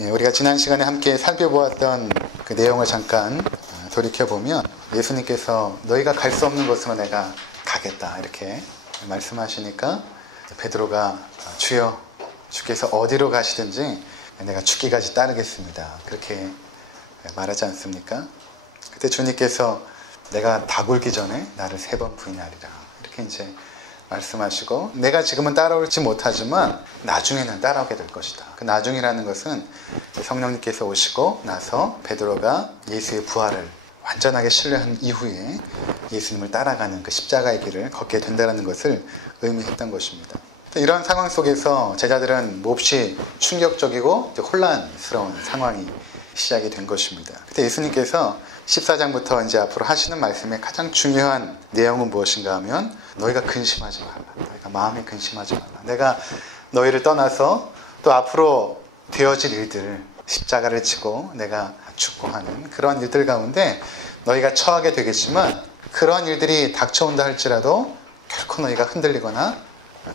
예, 우리가 지난 시간에 함께 살펴보았던 그 내용을 잠깐 돌이켜보면 예수님께서 너희가 갈 수 없는 곳으로 내가 가겠다 이렇게 말씀하시니까 베드로가 주여 주께서 어디로 가시든지 내가 죽기까지 따르겠습니다 그렇게 말하지 않습니까? 그때 주님께서 내가 다 굴기 전에 나를 3번 부인하리라 이렇게 이제 말씀하시고 내가 지금은 따라올지 못하지만 나중에는 따라오게 될 것이다. 그 나중이라는 것은 성령님께서 오시고 나서 베드로가 예수의 부활을 완전하게 신뢰한 이후에 예수님을 따라가는 그 십자가의 길을 걷게 된다는 것을 의미했던 것입니다. 이런 상황 속에서 제자들은 몹시 충격적이고 혼란스러운 상황이 시작이 된 것입니다. 그때 예수님께서 14장부터 이제 앞으로 하시는 말씀의 가장 중요한 내용은 무엇인가 하면 너희가 근심하지 말라. 너희가 마음에 근심하지 말라. 내가 너희를 떠나서 또 앞으로 되어질 일들, 십자가를 지고 내가 죽고 하는 그런 일들 가운데 너희가 처하게 되겠지만 그러한 일들이 닥쳐온다 할지라도 결코 너희가 흔들리거나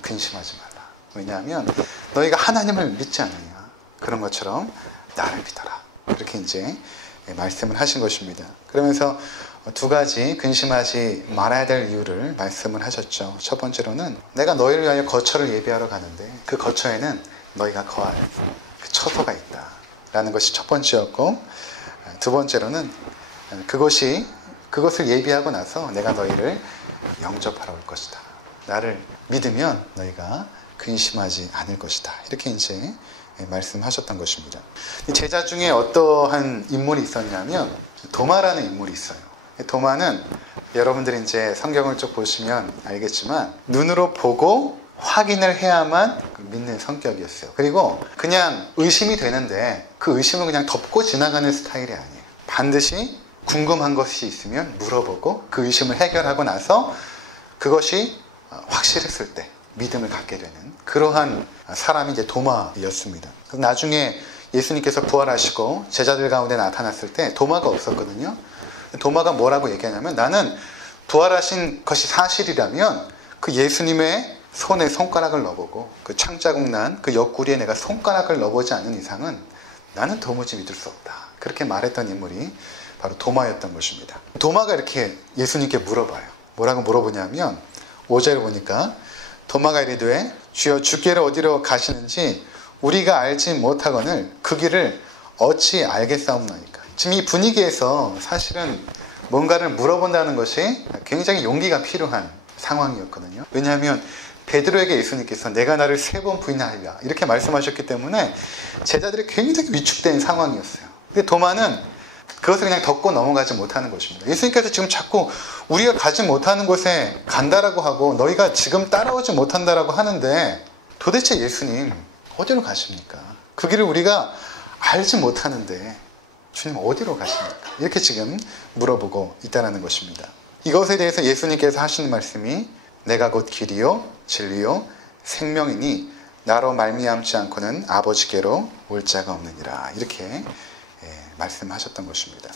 근심하지 말라. 왜냐하면 너희가 하나님을 믿지 않느냐. 그런 것처럼 나를 믿어라. 이렇게 이제 말씀을 하신 것입니다. 그러면서 2가지 근심하지 말아야 될 이유를 말씀을 하셨죠. 첫 번째로는 내가 너희를 위하여 거처를 예비하러 가는데 그 거처에는 너희가 거할 그 처소가 있다 라는 것이 첫 번째였고, 2번째로는 그것을 예비하고 나서 내가 너희를 영접하러 올 것이다. 나를 믿으면 너희가 근심하지 않을 것이다. 이렇게 이제 말씀하셨던 것입니다. 제자 중에 어떠한 인물이 있었냐면 도마라는 인물이 있어요. 도마는 여러분들이 이제 성경을 쭉 보시면 알겠지만 눈으로 보고 확인을 해야만 믿는 성격이었어요. 그리고 그냥 의심이 되는데 그 의심을 그냥 덮고 지나가는 스타일이 아니에요. 반드시 궁금한 것이 있으면 물어보고 그 의심을 해결하고 나서 그것이 확실했을 때 믿음을 갖게 되는 그러한 사람이 이제 도마였습니다. 나중에 예수님께서 부활하시고 제자들 가운데 나타났을 때 도마가 없었거든요. 도마가 뭐라고 얘기하냐면 나는 부활하신 것이 사실이라면 그 예수님의 손에 손가락을 넣어보고 그 창자국 난 그 옆구리에 내가 손가락을 넣어보지 않는 이상은 나는 도무지 믿을 수 없다. 그렇게 말했던 인물이 바로 도마였던 것입니다. 도마가 이렇게 예수님께 물어봐요. 뭐라고 물어보냐면 5절을 보니까 도마가 이르되 주여 주께로 어디로 가시는지 우리가 알지 못하거늘 그 길을 어찌 알겠사옵나이까. 지금 이 분위기에서 사실은 뭔가를 물어본다는 것이 굉장히 용기가 필요한 상황이었거든요. 왜냐하면 베드로에게 예수님께서 내가 나를 3번 부인하리라 이렇게 말씀하셨기 때문에 제자들이 굉장히 위축된 상황이었어요. 근데 도마는 그것을 그냥 덮고 넘어가지 못하는 것입니다. 예수님께서 지금 자꾸 우리가 가지 못하는 곳에 간다라고 하고 너희가 지금 따라오지 못한다라고 하는데 도대체 예수님 어디로 가십니까? 그 길을 우리가 알지 못하는데 주님 어디로 가십니까? 이렇게 지금 물어보고 있다는 것입니다. 이것에 대해서 예수님께서 하시는 말씀이 내가 곧 길이요 진리요 생명이니 나로 말미암지 않고는 아버지께로 올 자가 없느니라 이렇게 말씀하셨던 것입니다.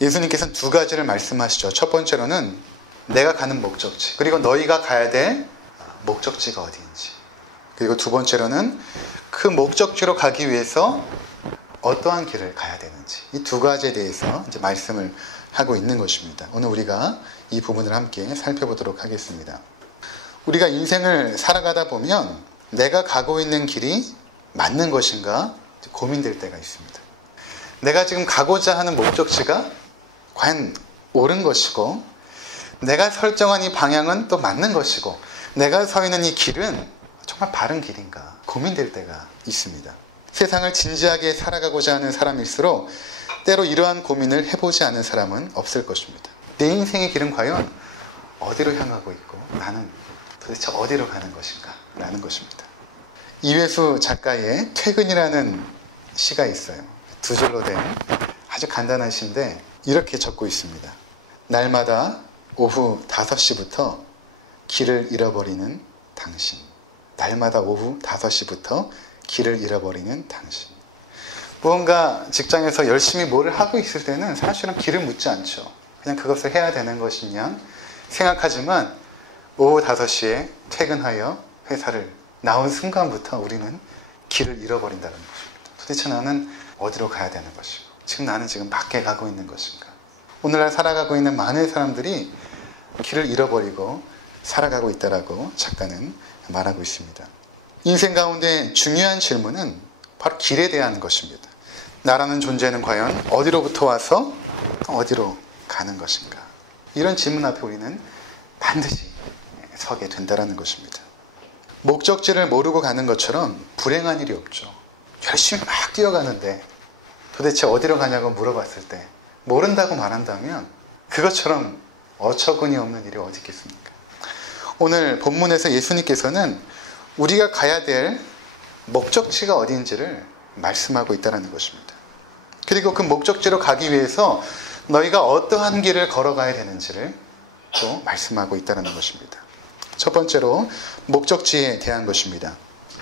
예수님께서는 2가지를 말씀하시죠. 첫 번째로는 내가 가는 목적지 그리고 너희가 가야 될 목적지가 어디인지, 그리고 2번째로는 그 목적지로 가기 위해서 어떠한 길을 가야 되는지, 이 2가지에 대해서 이제 말씀을 하고 있는 것입니다. 오늘 우리가 이 부분을 함께 살펴보도록 하겠습니다. 우리가 인생을 살아가다 보면 내가 가고 있는 길이 맞는 것인가 고민될 때가 있습니다. 내가 지금 가고자 하는 목적지가 과연 옳은 것이고 내가 설정한 이 방향은 또 맞는 것이고 내가 서 있는 이 길은 정말 바른 길인가 고민될 때가 있습니다. 세상을 진지하게 살아가고자 하는 사람일수록 때로 이러한 고민을 해보지 않은 사람은 없을 것입니다. 내 인생의 길은 과연 어디로 향하고 있고 나는 도대체 어디로 가는 것인가 라는 것입니다. 이회수 작가의 퇴근이라는 시가 있어요. 2줄로 된 아주 간단한 시인데 이렇게 적고 있습니다. 날마다 오후 5시부터 길을 잃어버리는 당신. 날마다 오후 5시부터 길을 잃어버리는 당신. 무언가 직장에서 열심히 뭐를 하고 있을 때는 사실은 길을 묻지 않죠. 그냥 그것을 해야 되는 것이냐 생각하지만 오후 5시에 퇴근하여 회사를 나온 순간부터 우리는 길을 잃어버린다는 것입니다. 도대체 나는 어디로 가야 되는 것이고, 지금 나는 지금 밖에 가고 있는 것인가? 오늘날 살아가고 있는 많은 사람들이 길을 잃어버리고 살아가고 있다라고 작가는 말하고 있습니다. 인생 가운데 중요한 질문은 바로 길에 대한 것입니다. 나라는 존재는 과연 어디로부터 와서 어디로 가는 것인가? 이런 질문 앞에 우리는 반드시 서게 된다는 것입니다. 목적지를 모르고 가는 것처럼 불행한 일이 없죠. 열심히 막 뛰어가는데 도대체 어디로 가냐고 물어봤을 때 모른다고 말한다면 그것처럼 어처구니 없는 일이 어디 있겠습니까? 오늘 본문에서 예수님께서는 우리가 가야 될 목적지가 어디인지를 말씀하고 있다는 것입니다. 그리고 그 목적지로 가기 위해서 너희가 어떠한 길을 걸어가야 되는지를 또 말씀하고 있다는 것입니다. 첫 번째로 목적지에 대한 것입니다.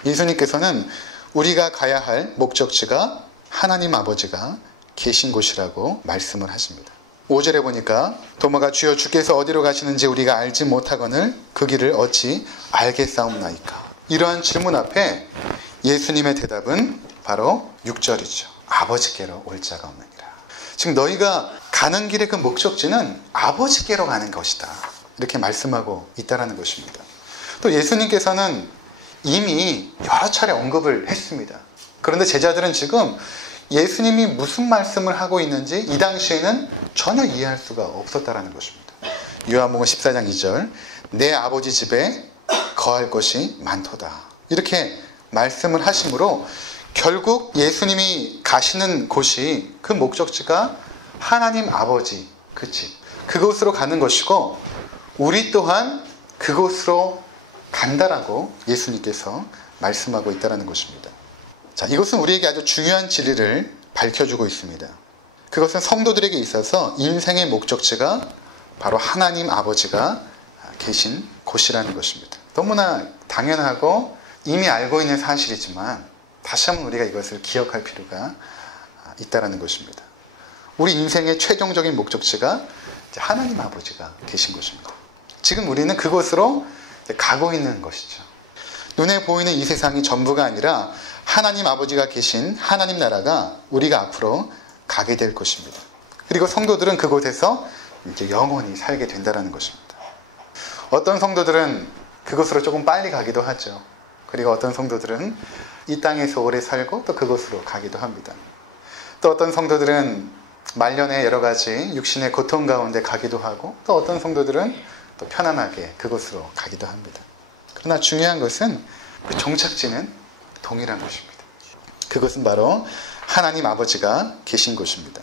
예수님께서는 우리가 가야 할 목적지가 하나님 아버지가 계신 곳이라고 말씀을 하십니다. 5절에 보니까 도마가 주여 주께서 어디로 가시는지 우리가 알지 못하거늘 그 길을 어찌 알겠사옵나이까. 이러한 질문 앞에 예수님의 대답은 바로 6절이죠. 아버지께로 올 자가 없느니라. 지금 너희가 가는 길의 그 목적지는 아버지께로 가는 것이다. 이렇게 말씀하고 있다는 것입니다. 또 예수님께서는 이미 여러 차례 언급을 했습니다. 그런데 제자들은 지금 예수님이 무슨 말씀을 하고 있는지 이 당시에는 전혀 이해할 수가 없었다는 것입니다. 요한복음 14장 2절 내 아버지 집에 거할 것이 많도다. 이렇게 말씀을 하시므로 결국 예수님이 가시는 곳이 그 목적지가 하나님 아버지 그 집, 그곳으로 가는 것이고 우리 또한 그곳으로 간다라고 예수님께서 말씀하고 있다는 것입니다. 자, 이것은 우리에게 아주 중요한 진리를 밝혀주고 있습니다. 그것은 성도들에게 있어서 인생의 목적지가 바로 하나님 아버지가 계신 곳이라는 것입니다. 너무나 당연하고 이미 알고 있는 사실이지만 다시 한번 우리가 이것을 기억할 필요가 있다는 것입니다. 우리 인생의 최종적인 목적지가 하나님 아버지가 계신 곳입니다. 지금 우리는 그곳으로 가고 있는 것이죠. 눈에 보이는 이 세상이 전부가 아니라 하나님 아버지가 계신 하나님 나라가 우리가 앞으로 가게 될 것입니다. 그리고 성도들은 그곳에서 이제 영원히 살게 된다는 것입니다. 어떤 성도들은 그곳으로 조금 빨리 가기도 하죠. 그리고 어떤 성도들은 이 땅에서 오래 살고 또 그곳으로 가기도 합니다. 또 어떤 성도들은 말년에 여러 가지 육신의 고통 가운데 가기도 하고 또 어떤 성도들은 또 편안하게 그곳으로 가기도 합니다. 그러나 중요한 것은 그 종착지는 동일한 것입니다. 그것은 바로 하나님 아버지가 계신 곳입니다.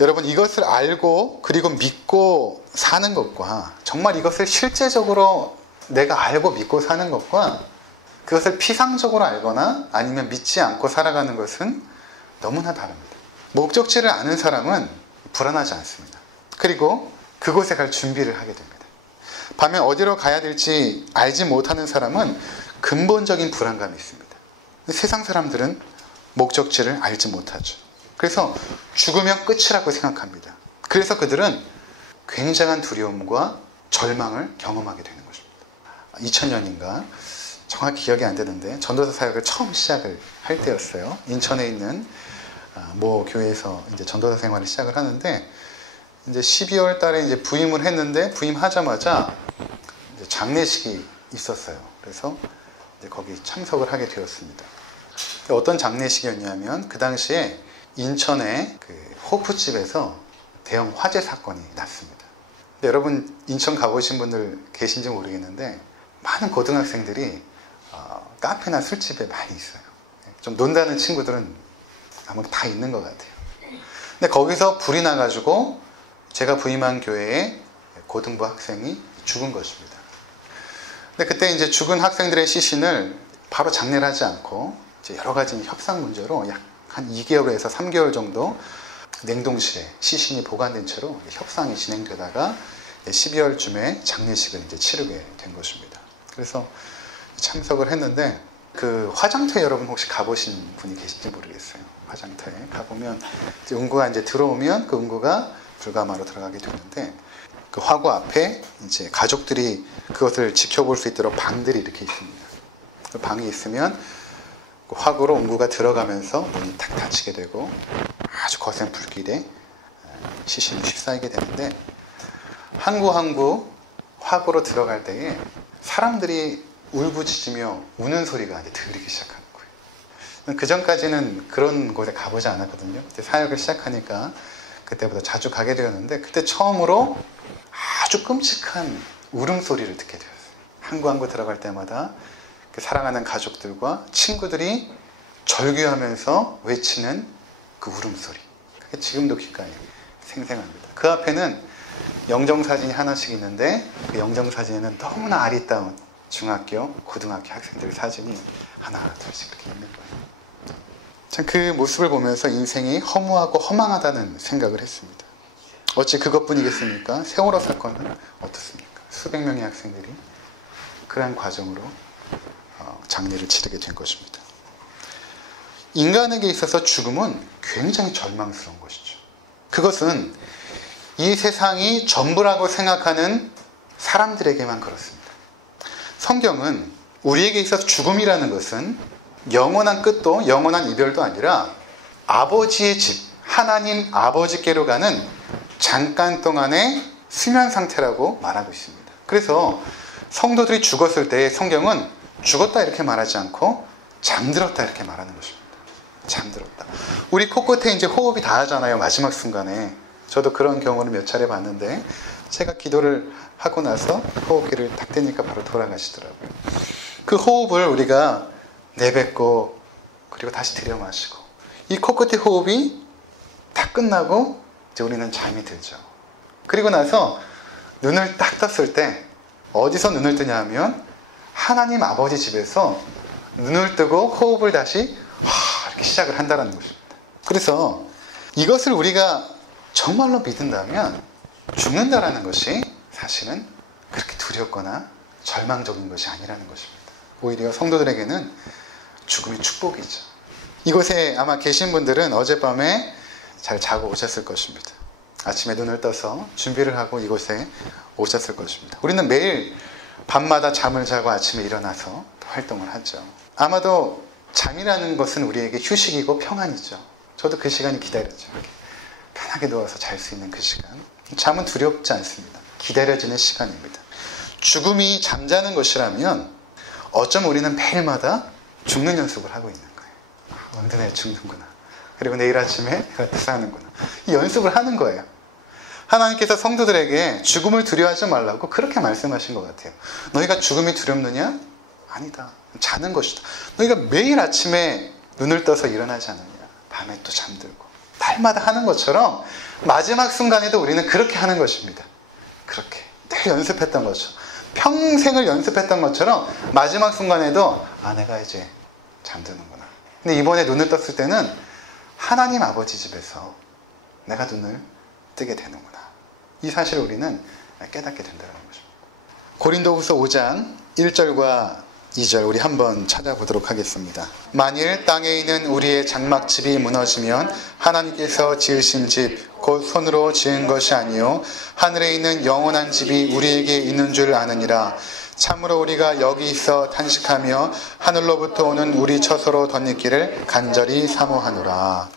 여러분, 이것을 알고 그리고 믿고 사는 것과 정말 이것을 실제적으로 내가 알고 믿고 사는 것과 그것을 피상적으로 알거나 아니면 믿지 않고 살아가는 것은 너무나 다릅니다. 목적지를 아는 사람은 불안하지 않습니다. 그리고 그곳에 갈 준비를 하게 됩니다. 반면 어디로 가야 될지 알지 못하는 사람은 근본적인 불안감이 있습니다. 세상 사람들은 목적지를 알지 못하죠. 그래서 죽으면 끝이라고 생각합니다. 그래서 그들은 굉장한 두려움과 절망을 경험하게 되는 것입니다. 2000년인가 정확히 기억이 안 되는데 전도사 사역을 처음 시작을 할 때였어요. 인천에 있는 모 교회에서 이제 전도사 생활을 시작을 하는데 이제 12월 달에 이제 부임을 했는데 부임하자마자 이제 장례식이 있었어요. 그래서 이제 거기 참석을 하게 되었습니다. 어떤 장례식이었냐면 그 당시에 인천의 그 호프집에서 대형 화재 사건이 났습니다. 여러분 인천 가보신 분들 계신지 모르겠는데 많은 고등학생들이 카페나 술집에 많이 있어요. 좀 논다는 친구들은 아마 다 있는 것 같아요. 근데 거기서 불이 나가지고 제가 부임한 교회에 고등부 학생이 죽은 것입니다. 근데 그때 이제 죽은 학생들의 시신을 바로 장례를 하지 않고 이제 여러 가지 협상 문제로 약 한 2개월에서 3개월 정도 냉동실에 시신이 보관된 채로 협상이 진행되다가 12월쯤에 장례식을 이제 치르게 된 것입니다. 그래서 참석을 했는데 그 화장터에 여러분 혹시 가보신 분이 계신지 모르겠어요. 화장터에 가보면 이제 운구가 이제 들어오면 그 운구가 불가마로 들어가게 되는데 그 화구 앞에 이제 가족들이 그것을 지켜볼 수 있도록 방들이 이렇게 있습니다. 그 방이 있으면 그 화구로 옹구가 들어가면서 문이 탁 닫히게 되고 아주 거센 불길에 시신이 휩싸이게 되는데, 한 구 한 구 화구로 들어갈 때에 사람들이 울부짖으며 우는 소리가 이제 들리기 시작하는 거예요. 그 전까지는 그런 곳에 가보지 않았거든요. 그때 사역을 시작하니까 그때부터 자주 가게 되었는데, 그때 처음으로 아주 끔찍한 울음소리를 듣게 되었어요. 한 구 한 구 들어갈 때마다 그 사랑하는 가족들과 친구들이 절규하면서 외치는 그 울음소리. 그게 지금도 귓가에 생생합니다. 그 앞에는 영정사진이 하나씩 있는데, 그 영정사진에는 너무나 아리따운 중학교, 고등학교 학생들 사진이 하나 둘씩 이렇게 있는 거예요. 참 그 모습을 보면서 인생이 허무하고 허망하다는 생각을 했습니다. 어찌 그것뿐이겠습니까? 세월호 사건은 어떻습니까? 수백 명의 학생들이 그러한 과정으로 장례를 치르게 된 것입니다. 인간에게 있어서 죽음은 굉장히 절망스러운 것이죠. 그것은 이 세상이 전부라고 생각하는 사람들에게만 그렇습니다. 성경은 우리에게 있어서 죽음이라는 것은 영원한 끝도 영원한 이별도 아니라 아버지의 집, 하나님 아버지께로 가는 잠깐 동안의 수면 상태라고 말하고 있습니다. 그래서 성도들이 죽었을 때 성경은 죽었다 이렇게 말하지 않고 잠들었다 이렇게 말하는 것입니다. 잠들었다. 우리 코끝에 이제 호흡이 다 하잖아요. 마지막 순간에. 저도 그런 경우를 몇 차례 봤는데, 제가 기도를 하고 나서 호흡기를 딱 대니까 바로 돌아가시더라고요. 그 호흡을 우리가 내뱉고 그리고 다시 들여 마시고, 이 코끝의 호흡이 다 끝나고 이제 우리는 잠이 들죠. 그리고 나서 눈을 딱 떴을 때 어디서 눈을 뜨냐 하면 하나님 아버지 집에서 눈을 뜨고 호흡을 다시 이렇게 시작을 한다는 것입니다. 그래서 이것을 우리가 정말로 믿는다면 죽는다라는 것이 사실은 그렇게 두렵거나 절망적인 것이 아니라는 것입니다. 오히려 성도들에게는 죽음이 축복이죠. 이곳에 아마 계신 분들은 어젯밤에 잘 자고 오셨을 것입니다. 아침에 눈을 떠서 준비를 하고 이곳에 오셨을 것입니다. 우리는 매일 밤마다 잠을 자고 아침에 일어나서 활동을 하죠. 아마도 잠이라는 것은 우리에게 휴식이고 평안이죠. 저도 그 시간이 기다렸죠. 편하게 누워서 잘 수 있는 그 시간. 잠은 두렵지 않습니다. 기다려지는 시간입니다. 죽음이 잠자는 것이라면 어쩌면 우리는 매일마다 죽는 연습을 하고 있는 거예요. 언제 내가 죽는구나. 그리고 내일 아침에 내가 사는구나. 이 연습을 하는 거예요. 하나님께서 성도들에게 죽음을 두려워하지 말라고 그렇게 말씀하신 것 같아요. 너희가 죽음이 두렵느냐? 아니다. 자는 것이다. 너희가 매일 아침에 눈을 떠서 일어나지 않느냐? 밤에 또 잠들고. 날마다 하는 것처럼 마지막 순간에도 우리는 그렇게 하는 것입니다. 그렇게 늘 연습했던 것처럼, 평생을 연습했던 것처럼 마지막 순간에도 내가 이제 잠드는구나. 근데 이번에 눈을 떴을 때는 하나님 아버지 집에서 내가 눈을 뜨게 되는구나. 이 사실을 우리는 깨닫게 된다는 것입니다. 고린도후서 5장 1절과 2절 우리 한번 찾아보도록 하겠습니다. 만일 땅에 있는 우리의 장막집이 무너지면 하나님께서 지으신 집 곧 손으로 지은 것이 아니요 하늘에 있는 영원한 집이 우리에게 있는 줄 아느니라. 참으로 우리가 여기 있어 탄식하며 하늘로부터 오는 우리 처소로 덧입기를 간절히 사모하노라.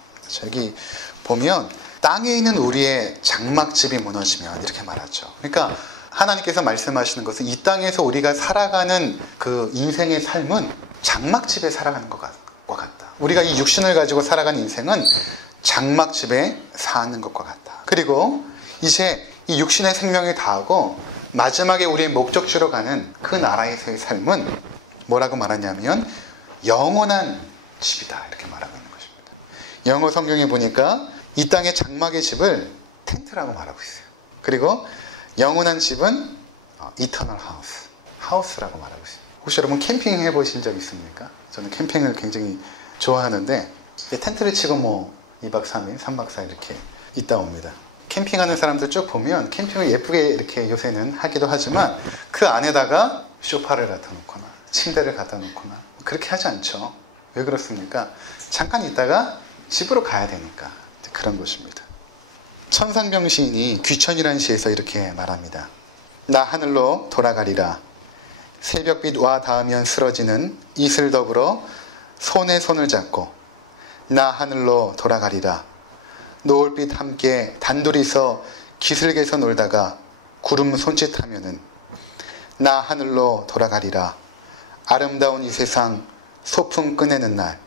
여기 보면 땅에 있는 우리의 장막집이 무너지면 이렇게 말하죠. 그러니까 하나님께서 말씀하시는 것은 이 땅에서 우리가 살아가는 그 인생의 삶은 장막집에 살아가는 것 같다. 우리가 이 육신을 가지고 살아가는 인생은 장막집에 사는 것과 같다. 그리고 이제 이 육신의 생명이 다하고 마지막에 우리의 목적지로 가는 그 나라에서의 삶은 뭐라고 말하냐면 영원한 집이다 이렇게 말하고 있는 것입니다. 영어 성경에 보니까 이 땅의 장막의 집을 텐트라고 말하고 있어요. 그리고 영원한 집은 Eternal House, 하우스라고 말하고 있어요. 혹시 여러분 캠핑 해보신 적 있습니까? 저는 캠핑을 굉장히 좋아하는데 텐트를 치고 2박 3일, 3박 4일 이렇게 있다 옵니다. 캠핑하는 사람들 쭉 보면 캠핑을 예쁘게 이렇게 요새는 하기도 하지만 그 안에다가 소파를 갖다 놓거나 침대를 갖다 놓거나 그렇게 하지 않죠. 왜 그렇습니까? 잠깐 있다가 집으로 가야 되니까 그런 것입니다. 천상병 시인이 귀천이라는 시에서 이렇게 말합니다. 나 하늘로 돌아가리라. 새벽빛 와 닿으면 쓰러지는 이슬 더불어 손에 손을 잡고 나 하늘로 돌아가리라. 노을빛 함께 단둘이서 기슭에서 놀다가 구름 손짓하면은 나 하늘로 돌아가리라. 아름다운 이 세상 소풍 끝내는 날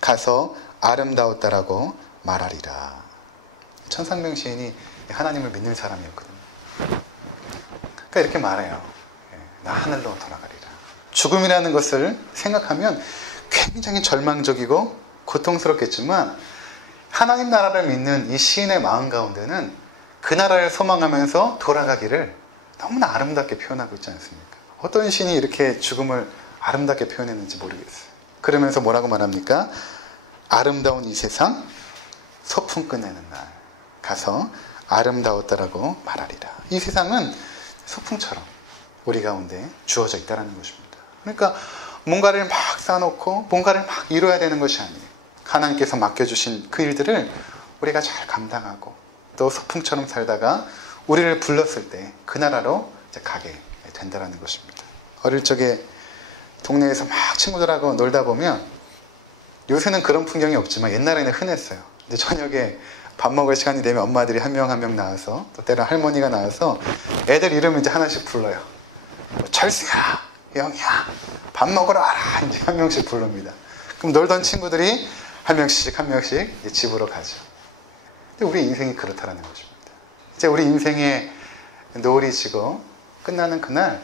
가서 아름다웠다라고 말하리라. 천상병 시인이 하나님을 믿는 사람이었거든요. 그러니까 이렇게 말해요. 나 하늘로 돌아가리라. 죽음이라는 것을 생각하면 굉장히 절망적이고 고통스럽겠지만 하나님 나라를 믿는 이 시인의 마음 가운데는 그 나라를 소망하면서 돌아가기를 너무나 아름답게 표현하고 있지 않습니까? 어떤 시인이 이렇게 죽음을 아름답게 표현했는지 모르겠어요. 그러면서 뭐라고 말합니까? 아름다운 이 세상 소풍 끝내는 날 가서 아름다웠다라고 말하리라. 이 세상은 소풍처럼 우리 가운데 주어져 있다는 것입니다. 그러니까 뭔가를 막 쌓아놓고 뭔가를 막 이루어야 되는 것이 아니에요. 하나님께서 맡겨주신 그 일들을 우리가 잘 감당하고 또 소풍처럼 살다가 우리를 불렀을 때 그 나라로 이제 가게 된다는 것입니다. 어릴 적에 동네에서 막 친구들하고 놀다 보면 요새는 그런 풍경이 없지만 옛날에는 흔했어요. 근데 저녁에 밥 먹을 시간이 되면 엄마들이 한 명 한 명 나와서 또 때로 할머니가 나와서 애들 이름을 이제 하나씩 불러요. 뭐 철수야, 영이야, 밥 먹으러 와라. 이제 한 명씩 부릅니다. 그럼 놀던 친구들이 한 명씩 집으로 가죠. 근데 우리 인생이 그렇다라는 것입니다. 이제 우리 인생의 노을이 지고 끝나는 그날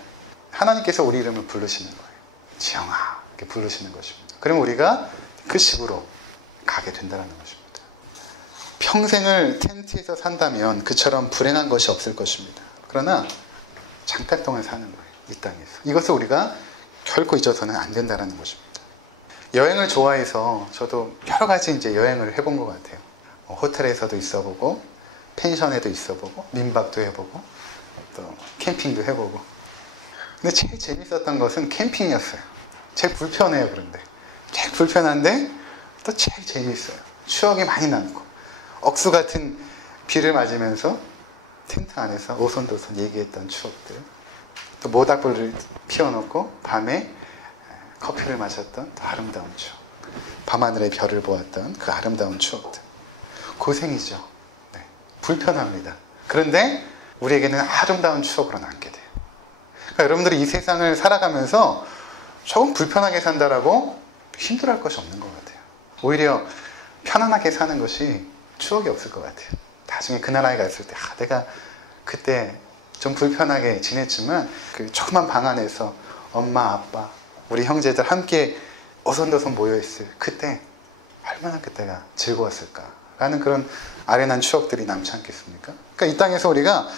하나님께서 우리 이름을 부르시는 거예요. 지영아 이렇게 부르시는 것입니다. 그럼 우리가 그 집으로 가게 된다는 것입니다. 평생을 텐트에서 산다면 그처럼 불행한 것이 없을 것입니다. 그러나 잠깐 동안 사는 거예요. 이 땅에서. 이것을 우리가 결코 잊어서는 안 된다는 것입니다. 여행을 좋아해서 저도 여러 가지 이제 여행을 해본 것 같아요. 호텔에서도 있어보고 펜션에도 있어보고 민박도 해보고 또 캠핑도 해보고. 근데 제일 재밌었던 것은 캠핑이었어요. 제일 불편해요. 그런데 제일 불편한데 또 제일 재밌어요. 추억이 많이 남고 억수 같은 비를 맞으면서 텐트 안에서 오손도손 얘기했던 추억들, 또 모닥불을 피워놓고 밤에 커피를 마셨던 또 아름다운 추억, 밤하늘의 별을 보았던 그 아름다운 추억들. 고생이죠. 네, 불편합니다. 그런데 우리에게는 아름다운 추억으로 남게 돼요. 그러니까 여러분들이 이 세상을 살아가면서 조금 불편하게 산다라고 힘들어할 것이 없는 것 같아요. 오히려 편안하게 사는 것이 추억이 없을 것 같아요. 나중에 그 나라에 갔을 때 내가 그때 좀 불편하게 지냈지만 그 조그만 방 안에서 엄마, 아빠, 우리 형제들 함께 어선도선 모여있을 그때 얼마나 그때가 즐거웠을까라는 그런 아련한 추억들이 남지 않겠습니까? 그러니까 이 땅에서 우리가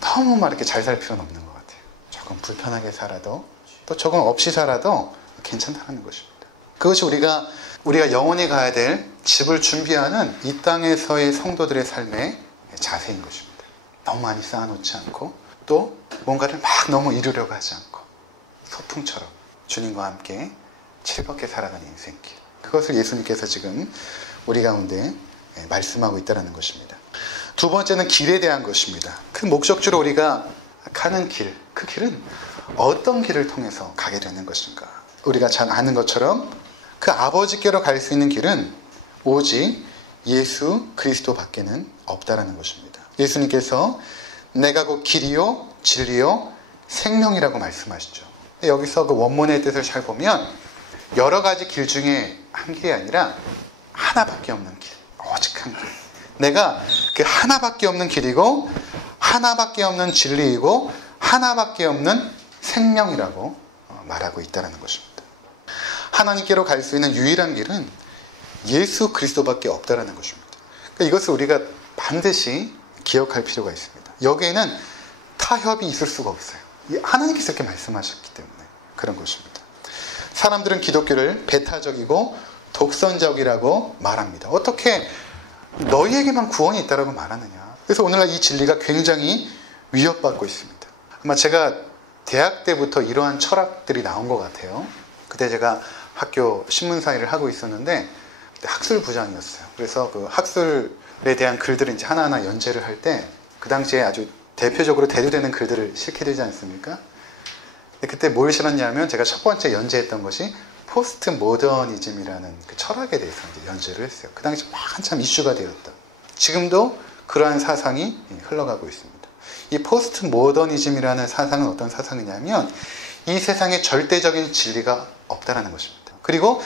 너무 막 이렇게 잘 살 필요는 없는 것 같아요. 조금 불편하게 살아도 또 조금 없이 살아도 괜찮다는 것입니다. 그것이 우리가 영원히 가야 될 집을 준비하는 이 땅에서의 성도들의 삶의 자세인 것입니다. 너무 많이 쌓아놓지 않고 또 뭔가를 막 너무 이루려고 하지 않고 소풍처럼 주님과 함께 즐겁게 살아가는 인생길. 그것을 예수님께서 지금 우리 가운데 말씀하고 있다는 것입니다. 두 번째는 길에 대한 것입니다. 그 목적지로 우리가 가는 길, 그 길은 어떤 길을 통해서 가게 되는 것인가. 우리가 잘 아는 것처럼 그 아버지께로 갈 수 있는 길은 오직 예수 그리스도 밖에는 없다라는 것입니다. 예수님께서 내가 곧 길이요 진리요 생명이라고 말씀하시죠. 여기서 그 원문의 뜻을 잘 보면 여러 가지 길 중에 한 길이 아니라 하나밖에 없는 길, 오직 한 길. 내가 그 하나밖에 없는 길이고 하나밖에 없는 진리이고 하나밖에 없는 생명이라고 말하고 있다는 것입니다. 하나님께로 갈 수 있는 유일한 길은 예수 그리스도밖에 없다는 것입니다. 그러니까 이것을 우리가 반드시 기억할 필요가 있습니다. 여기에는 타협이 있을 수가 없어요. 하나님께서 이렇게 말씀하셨기 때문에 그런 것입니다. 사람들은 기독교를 배타적이고 독선적이라고 말합니다. 어떻게 너희에게만 구원이 있다라고 말하느냐. 그래서 오늘날 이 진리가 굉장히 위협받고 있습니다. 아마 제가 대학 때부터 이러한 철학들이 나온 것 같아요. 그때 제가 학교 신문사 일을 하고 있었는데 학술 부장이었어요. 그래서 그 학술에 대한 글들을 이제 하나하나 연재를 할 때 그 당시에 아주 대표적으로 대두되는 글들을 실게 되지 않습니까? 그때 뭘 실었냐면 제가 첫 번째 연재했던 것이 포스트 모더니즘이라는 그 철학에 대해서 이제 연재를 했어요. 그 당시 한참 이슈가 되었다. 지금도 그러한 사상이 흘러가고 있습니다. 이 포스트 모더니즘이라는 사상은 어떤 사상이냐면 이 세상에 절대적인 진리가 없다라는 것입니다. 그리고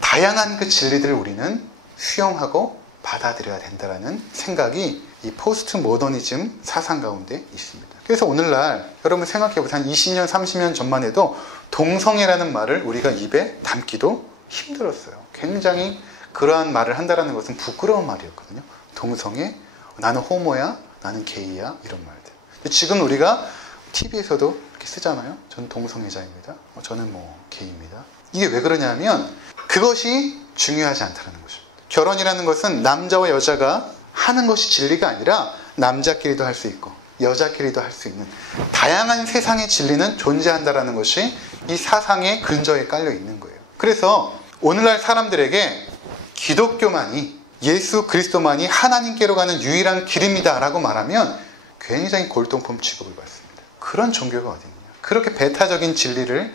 다양한 그 진리들을 우리는 수용하고 받아들여야 된다라는 생각이 이 포스트 모더니즘 사상 가운데 있습니다. 그래서 오늘날 여러분 생각해보세요. 한 20년, 30년 전만 해도 동성애라는 말을 우리가 입에 담기도 힘들었어요. 굉장히 그러한 말을 한다는 것은 부끄러운 말이었거든요. 동성애, 나는 호모야, 나는 게이야, 이런 말들. 근데 지금 우리가 TV에서도 이렇게 쓰잖아요. 저는 동성애자입니다. 저는 게이입니다. 이게 왜 그러냐면 그것이 중요하지 않다는 것입니다. 결혼이라는 것은 남자와 여자가 하는 것이 진리가 아니라 남자끼리도 할 수 있고 여자끼리도 할 수 있는 다양한 세상의 진리는 존재한다는 것이 이 사상의 근저에 깔려 있는 거예요. 그래서 오늘날 사람들에게 기독교만이, 예수 그리스도만이 하나님께로 가는 유일한 길입니다 라고 말하면 굉장히 골동품 취급을 받습니다. 그런 종교가 어디 있느냐, 그렇게 배타적인 진리를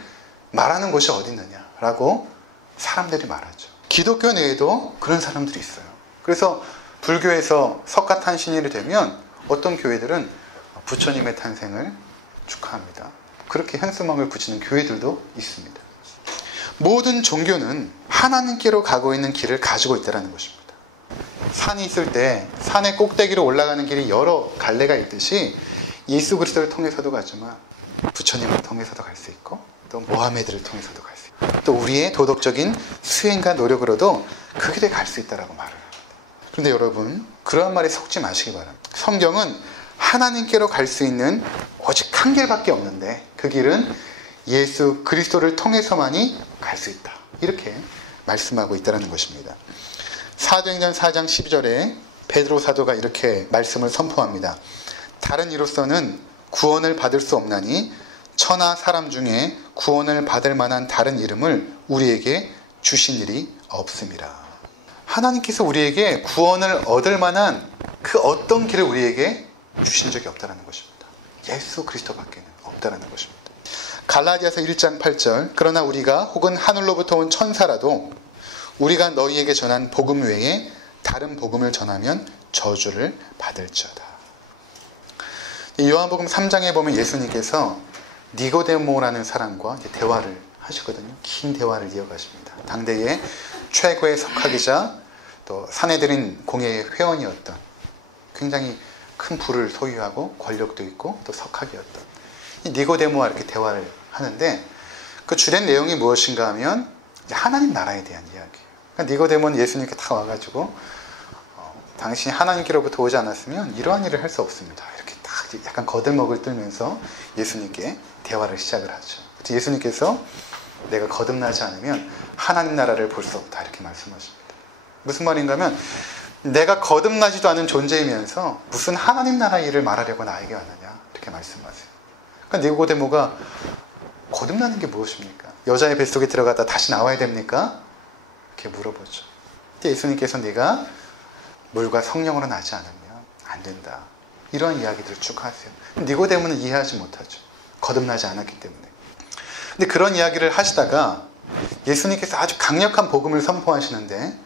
말하는 곳이 어디 있느냐 라고 사람들이 말하죠. 기독교 내에도 그런 사람들이 있어요. 그래서 불교에서 석가탄신일이 되면 어떤 교회들은 부처님의 탄생을 축하합니다. 그렇게 현수막을 붙이는 교회들도 있습니다. 모든 종교는 하나님께로 가고 있는 길을 가지고 있다는 것입니다. 산이 있을 때 산의 꼭대기로 올라가는 길이 여러 갈래가 있듯이 예수 그리스도를 통해서도 가지만 부처님을 통해서도 갈 수 있고 또 모하메드를 통해서도 갈 수 있고 또 우리의 도덕적인 수행과 노력으로도 그 길에 갈 수 있다라고 말을 합니다. 그런데 여러분 그러한 말에 속지 마시기 바랍니다. 성경은 하나님께로 갈 수 있는 오직 한 길밖에 없는데 그 길은 예수 그리스도를 통해서만이 갈 수 있다. 이렇게 말씀하고 있다는 것입니다. 사도행전 4장 12절에 베드로 사도가 이렇게 말씀을 선포합니다. 다른 이로서는 구원을 받을 수 없나니 천하 사람 중에 구원을 받을 만한 다른 이름을 우리에게 주신 일이 없음이라. 하나님께서 우리에게 구원을 얻을 만한 그 어떤 길을 우리에게 주신 적이 없다는 것입니다. 예수 그리스도밖에는 없다는 것입니다. 갈라디아서 1장 8절 그러나 우리가 혹은 하늘로부터 온 천사라도 우리가 너희에게 전한 복음 외에 다른 복음을 전하면 저주를 받을지어다. 요한복음 3장에 보면 예수님께서 니고데모라는 사람과 대화를 하시거든요. 긴 대화를 이어가십니다. 당대의 최고의 석학이자 또 사내들인 공회의 회원이었던 굉장히 큰 부를 소유하고 권력도 있고 또 석학이었던 이 니고데모와 이렇게 대화를 하는데 그 주된 내용이 무엇인가 하면 하나님 나라에 대한 이야기예요. 그러니까 니고데모는 예수님께 다 와가지고 당신이 하나님께로부터 오지 않았으면 이러한 일을 할 수 없습니다. 이렇게 딱 약간 거들먹을 떨면서 예수님께 대화를 시작을 하죠. 예수님께서 내가 거듭나지 않으면 하나님 나라를 볼 수 없다 이렇게 말씀하십니다. 무슨 말인가 하면 내가 거듭나지도 않은 존재이면서 무슨 하나님 나라 일을 말하려고 나에게 왔느냐 이렇게 말씀하세요. 그러니까 니고데모가 거듭나는 게 무엇입니까? 여자의 뱃속에 들어갔다 다시 나와야 됩니까? 이렇게 물어보죠. 예수님께서 네가 물과 성령으로 나지 않으면 안 된다. 이런 이야기들을 쭉 하세요. 니고데모는 이해하지 못하죠. 거듭나지 않았기 때문에. 근데 그런 이야기를 하시다가 예수님께서 아주 강력한 복음을 선포하시는데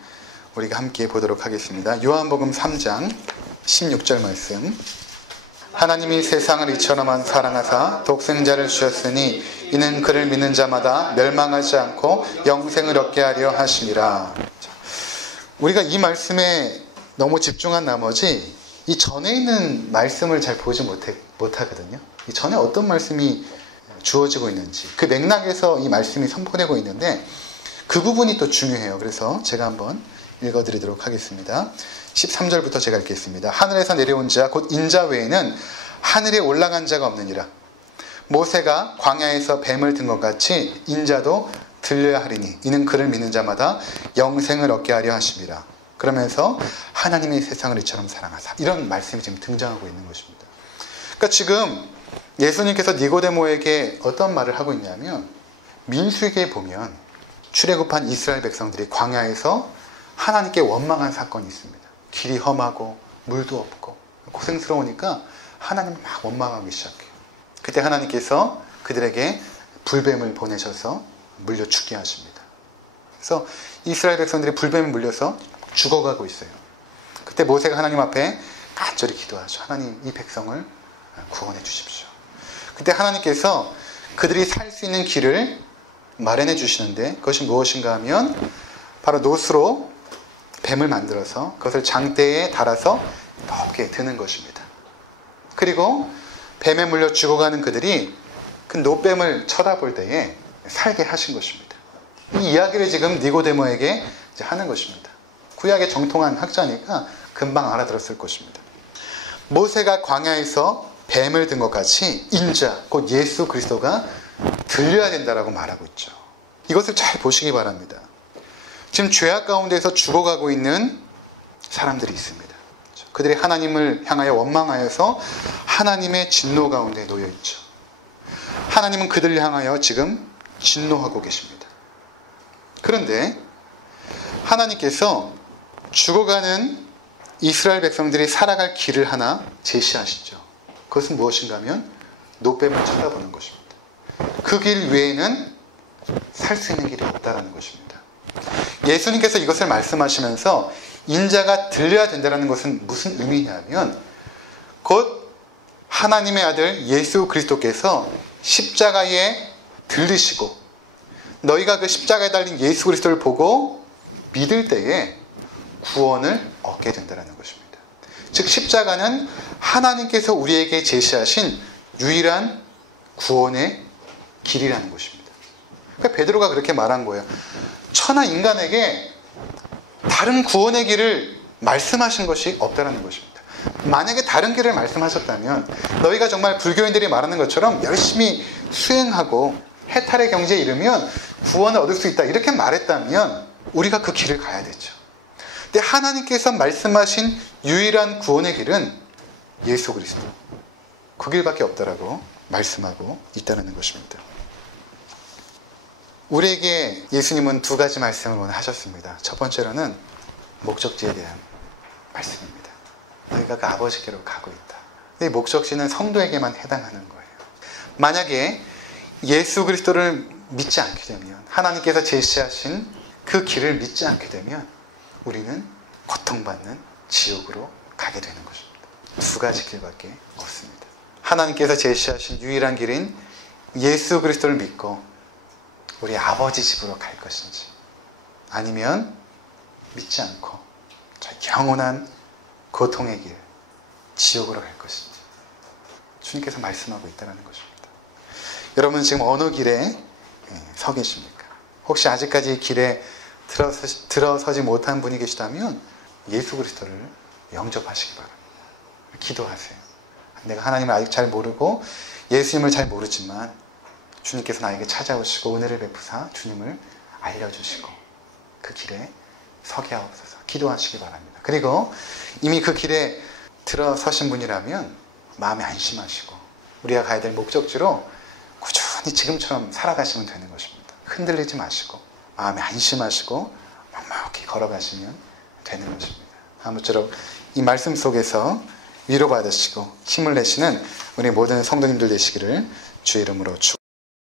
우리가 함께 보도록 하겠습니다. 요한복음 3장 16절 말씀. 하나님이 세상을 이처럼만 사랑하사 독생자를 주셨으니 이는 그를 믿는 자마다 멸망하지 않고 영생을 얻게 하려 하심이라. 우리가 이 말씀에 너무 집중한 나머지 이 전에 있는 말씀을 잘 보지 못하거든요. 이 전에 어떤 말씀이 주어지고 있는지 그 맥락에서 이 말씀이 선포되고 있는데 그 부분이 또 중요해요. 그래서 제가 한번 읽어드리도록 하겠습니다. 13절부터 제가 읽겠습니다. 하늘에서 내려온 자 곧 인자 외에는 하늘에 올라간 자가 없느니라. 모세가 광야에서 뱀을 든 것 같이 인자도 들려야 하리니 이는 그를 믿는 자마다 영생을 얻게 하려 하심이라. 그러면서 하나님이 세상을 이처럼 사랑하사 이런 말씀이 지금 등장하고 있는 것입니다. 그러니까 지금 예수님께서 니고데모에게 어떤 말을 하고 있냐면 민수기에 보면 출애굽한 이스라엘 백성들이 광야에서 하나님께 원망한 사건이 있습니다. 길이 험하고 물도 없고 고생스러우니까 하나님을 막 원망하기 시작해요. 그때 하나님께서 그들에게 불뱀을 보내셔서 물려 죽게 하십니다. 그래서 이스라엘 백성들이 불뱀에 물려서 죽어가고 있어요. 그때 모세가 하나님 앞에 간절히 기도하죠. 하나님, 이 백성을 구원해 주십시오. 그때 하나님께서 그들이 살 수 있는 길을 마련해 주시는데, 그것이 무엇인가 하면 바로 노스로 뱀을 만들어서 그것을 장대에 달아서 높게 드는 것입니다. 그리고 뱀에 물려 죽어가는 그들이 그 노뱀을 쳐다볼 때에 살게 하신 것입니다. 이 이야기를 지금 니고데모에게 이제 하는 것입니다. 구약의 정통한 학자니까 금방 알아들었을 것입니다. 모세가 광야에서 뱀을 든 것 같이 인자, 곧 예수 그리스도가 들려야 된다라고 말하고 있죠. 이것을 잘 보시기 바랍니다. 지금 죄악 가운데서 죽어가고 있는 사람들이 있습니다. 그들이 하나님을 향하여 원망하여서 하나님의 진노 가운데 놓여 있죠. 하나님은 그들을 향하여 지금 진노하고 계십니다. 그런데 하나님께서 죽어가는 이스라엘 백성들이 살아갈 길을 하나 제시하시죠. 그것은 무엇인가 하면 노뱀을 쳐다보는 것입니다. 그 길 외에는 살 수 있는 길이 없다는 것입니다. 예수님께서 이것을 말씀하시면서 인자가 들려야 된다는 것은 무슨 의미냐면, 곧 하나님의 아들 예수 그리스도께서 십자가에 들리시고 너희가 그 십자가에 달린 예수 그리스도를 보고 믿을 때에 구원을 얻게 된다는 것입니다. 즉 십자가는 하나님께서 우리에게 제시하신 유일한 구원의 길이라는 것입니다. 그러니까 베드로가 그렇게 말한 거예요. 천하 인간에게 다른 구원의 길을 말씀하신 것이 없다는 것입니다. 만약에 다른 길을 말씀하셨다면 너희가 정말 불교인들이 말하는 것처럼 열심히 수행하고 해탈의 경지에 이르면 구원을 얻을 수 있다, 이렇게 말했다면 우리가 그 길을 가야 되죠. 근데 하나님께서 말씀하신 유일한 구원의 길은 예수 그리스도, 그 길밖에 없다라고 말씀하고 있다는 것입니다. 우리에게 예수님은 두 가지 말씀을 오늘 하셨습니다. 첫 번째로는 목적지에 대한 말씀입니다. 너희가 그 아버지께로 가고 있다. 이 목적지는 성도에게만 해당하는 거예요. 만약에 예수 그리스도를 믿지 않게 되면, 하나님께서 제시하신 그 길을 믿지 않게 되면 우리는 고통받는 지옥으로 가게 되는 것입니다. 두 가지 길밖에 없습니다. 하나님께서 제시하신 유일한 길인 예수 그리스도를 믿고 우리 아버지 집으로 갈 것인지, 아니면 믿지 않고 저 영원한 고통의 길, 지옥으로 갈 것인지 주님께서 말씀하고 있다는 것입니다. 여러분 지금 어느 길에 서 계십니까? 혹시 아직까지 이 길에 들어서지 못한 분이 계시다면 예수 그리스도를 영접하시기 바랍니다. 기도하세요. 내가 하나님을 아직 잘 모르고 예수님을 잘 모르지만 주님께서 나에게 찾아오시고 은혜를 베푸사 주님을 알려주시고 그 길에 서게 하옵소서. 기도하시기 바랍니다. 그리고 이미 그 길에 들어서신 분이라면 마음에 안심하시고 우리가 가야 될 목적지로 꾸준히 지금처럼 살아가시면 되는 것입니다. 흔들리지 마시고 마음에 안심하시고 넉넉히 걸어가시면 되는 것입니다. 아무쪼록 이 말씀 속에서 위로받으시고 힘을 내시는 우리 모든 성도님들 되시기를 주의 이름으로 축원합니다.